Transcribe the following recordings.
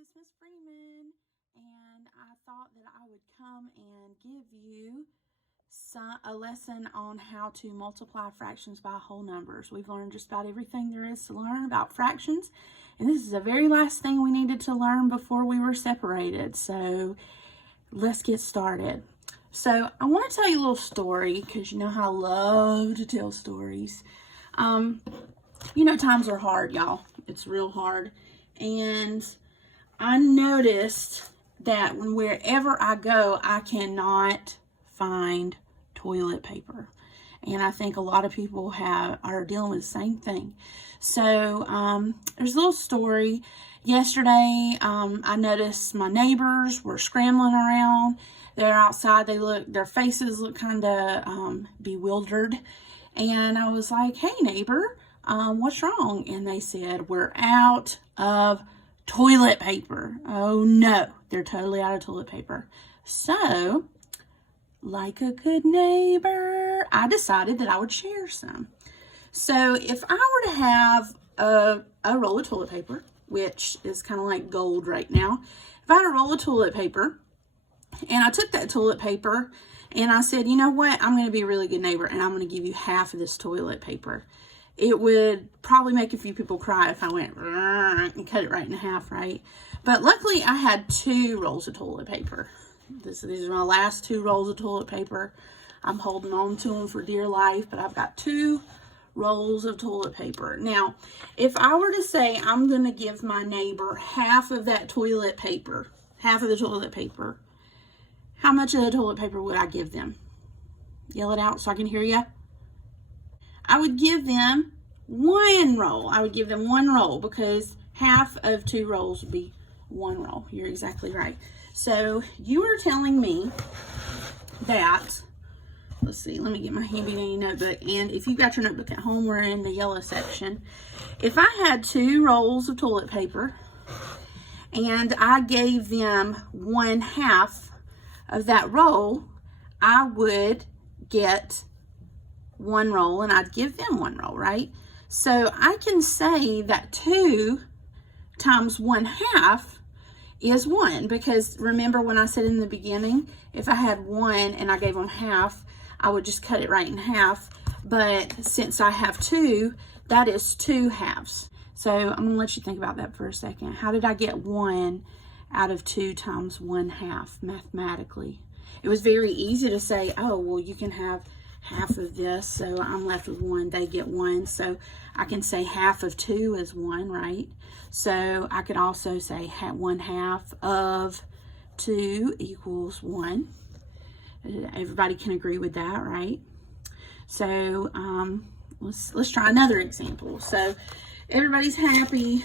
It's Miss Freeman, and I thought that I would come and give you a lesson on how to multiply fractions by whole numbers. We've learned just about everything there is to learn about fractions, and this is the very last thing we needed to learn before we were separated. So let's get started. So I want to tell you a little story because you know how I love to tell stories. You know, times are hard, y'all. It's real hard. And I noticed that wherever I go, I cannot find toilet paper. And I think a lot of people are dealing with the same thing. So there's a little story. Yesterday, I noticed my neighbors were scrambling around. They're outside. Their faces look kind of bewildered. And I was like, "Hey, neighbor, what's wrong?" And they said, "We're out of toilet paper." Oh no, they're totally out of toilet paper. So, like a good neighbor, I decided that I would share some. So if I were to have a roll of toilet paper, which is kind of like gold right now, if I had a roll of toilet paper and I took that toilet paper and I said, "You know what, I'm going to be a really good neighbor and I'm going to give you half of this toilet paper," it would probably make a few people cry if I went and cut it right in half, right? But luckily I had 2 rolls of toilet paper. These are my last 2 rolls of toilet paper. I'm holding on to them for dear life, but I've got 2 rolls of toilet paper. Now, if I were to say I'm going to give my neighbor half of that toilet paper, half of the toilet paper, how much of the toilet paper would I give them? Yell it out so I can hear you. I would give them 1 roll. I would give them 1 roll because half of 2 rolls would be 1 roll. You're exactly right. So you are telling me that, let's see, let me get my handy dandy notebook. And if you've got your notebook at home, we're in the yellow section. If I had 2 rolls of toilet paper and I gave them 1/2 of that roll, I would get 1 roll and I'd give them 1 roll, right? So I can say that 2 times 1/2 is 1, because remember when I said in the beginning, if I had 1 and I gave them half, I would just cut it right in half. But since I have 2, that is 2 halves. So I'm going to let you think about that for a second. How did I get 1 out of 2 times 1/2 mathematically? It was very easy to say, oh, well, you can have half of this, so I'm left with 1, they get 1, so I can say half of 2 is 1, right? So I could also say 1/2 of 2 equals 1. Everybody can agree with that, right? So let's try another example. So everybody's happy.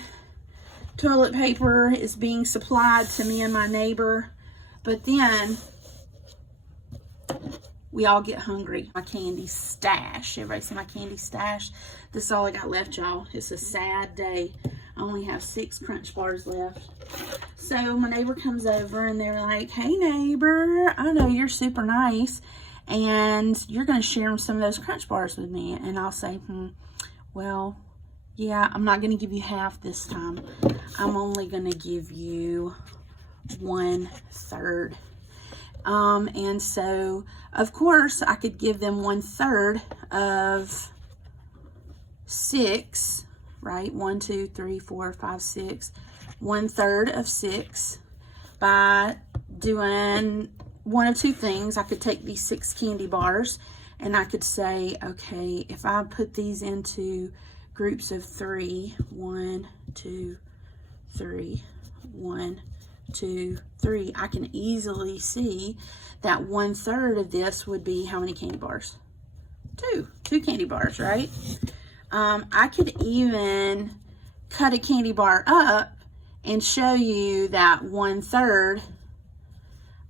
Toilet paper is being supplied to me and my neighbor, but then we all get hungry. My candy stash. Everybody see my candy stash? This is all I got left, y'all. It's a sad day. I only have 6 Crunch Bars left. So my neighbor comes over and they're like, "Hey neighbor, I know you're super nice and you're going to share some of those Crunch Bars with me." And I'll say, well, yeah, I'm not going to give you half this time. I'm only going to give you 1/3. And so, of course, I could give them 1/3 of 6, right? 1, 2, 3, 4, 5, 6. 1/3 of 6 by doing one of 2 things. I could take these 6 candy bars and I could say, okay, if I put these into groups of 3, 1, 2, 3, 1, 2, 3, I can easily see that 1/3 of this would be how many candy bars? 2 candy bars, right? I could even cut a candy bar up and show you that 1/3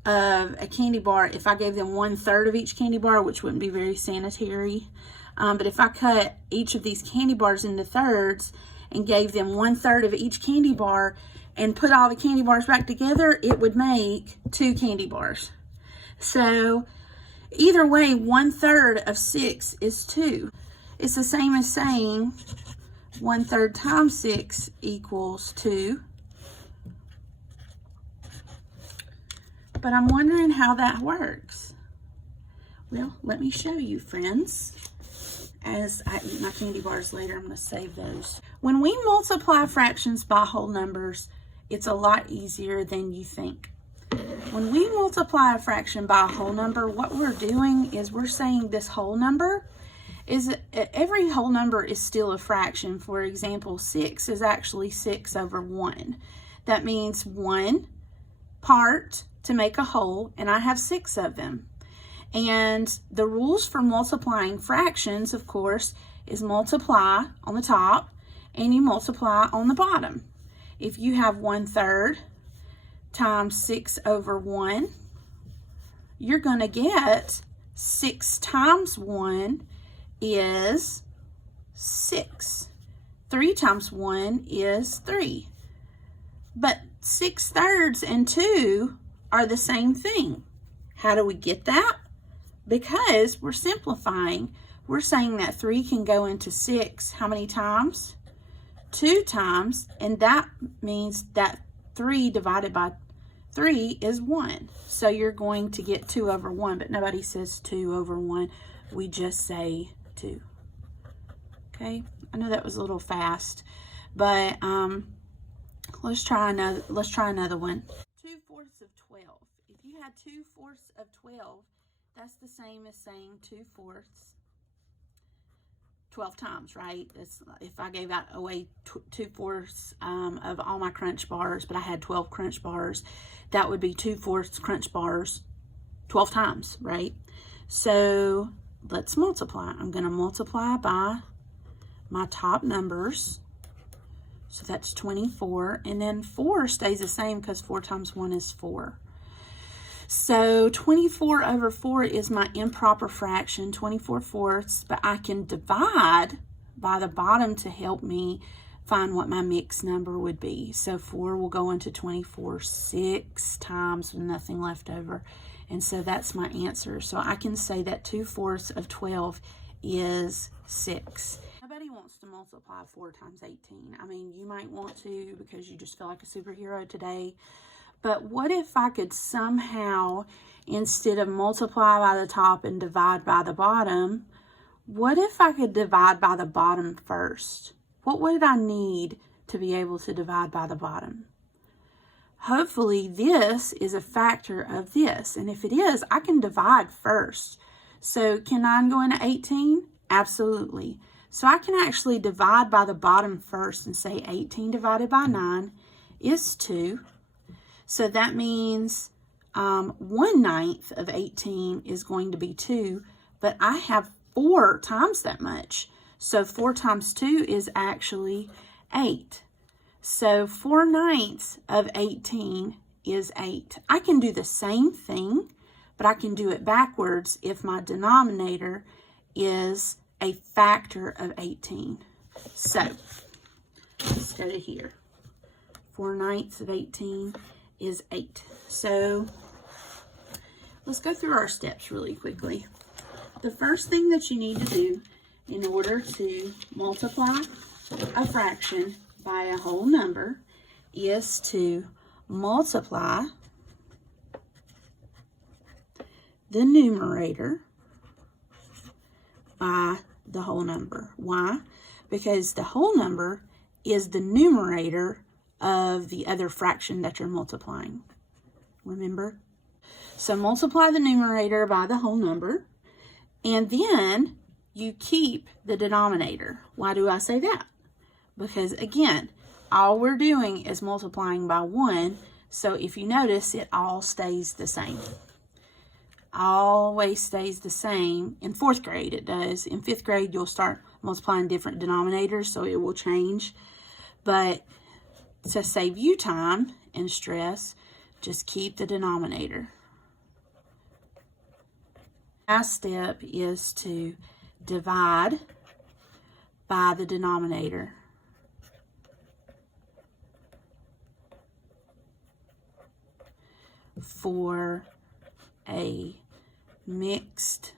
of a candy bar, if I gave them 1/3 of each candy bar, which wouldn't be very sanitary, but if I cut each of these candy bars into thirds and gave them 1/3 of each candy bar and put all the candy bars back together, it would make 2 candy bars. So either way, 1/3 of 6 is 2. It's the same as saying 1/3 times 6 equals 2. but I'm wondering how that works. Well, let me show you, friends. As I eat my candy bars later, I'm going to save those. When we multiply fractions by whole numbers, it's a lot easier than you think. When we multiply a fraction by a whole number, what we're doing is we're saying this whole number is, every whole number is still a fraction. For example, 6 is actually 6 over 1. That means 1 part to make a whole, and I have 6 of them. And the rules for multiplying fractions, of course, is multiply on the top and you multiply on the bottom. If you have 1/3 times 6 over 1, you're going to get 6 times 1 is 6. 3 times 1 is 3. But 6/3 and 2 are the same thing. How do we get that? Because we're simplifying. We're saying that 3 can go into 6 how many times? 2 times, and that means that 3 divided by 3 is 1. So you're going to get 2 over 1, but nobody says 2 over 1. We just say 2. Okay, I know that was a little fast, but let's try another one. 2/4 of 12. If you had 2/4 of 12, that's the same as saying 2/4 12 times, right? It's, if I gave away 2/4 of all my Crunch bars, but I had 12 Crunch bars, that would be 2/4 Crunch bars 12 times, right? So let's multiply. I'm going to multiply by my top numbers. So that's 24, and then 4 stays the same because 4 times 1 is 4. So 24 over 4 is my improper fraction, 24/4, but I can divide by the bottom to help me find what my mixed number would be. So 4 will go into 24 6 times with nothing left over. And so that's my answer. So I can say that 2/4 of 12 is 6. Nobody wants to multiply 4 times 18. I mean, you might want to because you just feel like a superhero today. But what if I could somehow, instead of multiply by the top and divide by the bottom, what if I could divide by the bottom first? What would I need to be able to divide by the bottom? Hopefully this is a factor of this. And if it is, I can divide first. So can 9 go into 18? Absolutely. So I can actually divide by the bottom first and say 18 divided by 9 is 2. So that means 1/9 of 18 is going to be 2, but I have 4 times that much. So 4 times 2 is actually 8. So 4/9 of 18 is 8. I can do the same thing, but I can do it backwards if my denominator is a factor of 18. So let's go to here. 4/9 of 18 is 8. So let's go through our steps really quickly. The first thing that you need to do in order to multiply a fraction by a whole number is to multiply the numerator by the whole number. Why? Because the whole number is the numerator of the other fraction that you're multiplying. Remember? So multiply the numerator by the whole number, and then you keep the denominator. Why do I say that? Because again, all we're doing is multiplying by 1, so if you notice, it all stays the same. Always stays the same. In 4th grade it does. In 5th grade you'll start multiplying different denominators, so it will change. But to save you time and stress, just keep the denominator. Last step is to divide by the denominator. For a mixed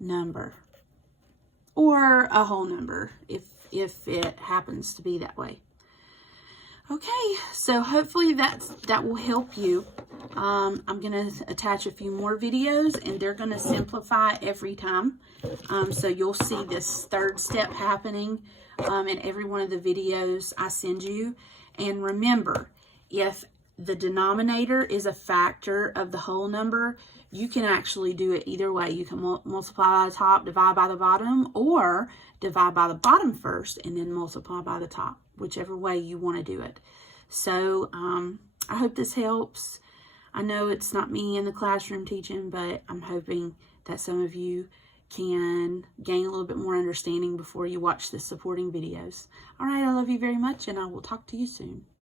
number or a whole number if it happens to be that way. Okay, so hopefully that will help you. I'm going to attach a few more videos, and they're going to simplify every time. So you'll see this third step happening in every one of the videos I send you. And remember, if the denominator is a factor of the whole number, you can actually do it either way. You can multiply by the top, divide by the bottom, or divide by the bottom first and then multiply by the top, whichever way you want to do it. So I hope this helps. I know it's not me in the classroom teaching, but I'm hoping that some of you can gain a little bit more understanding before you watch the supporting videos. All right, I love you very much, and I will talk to you soon.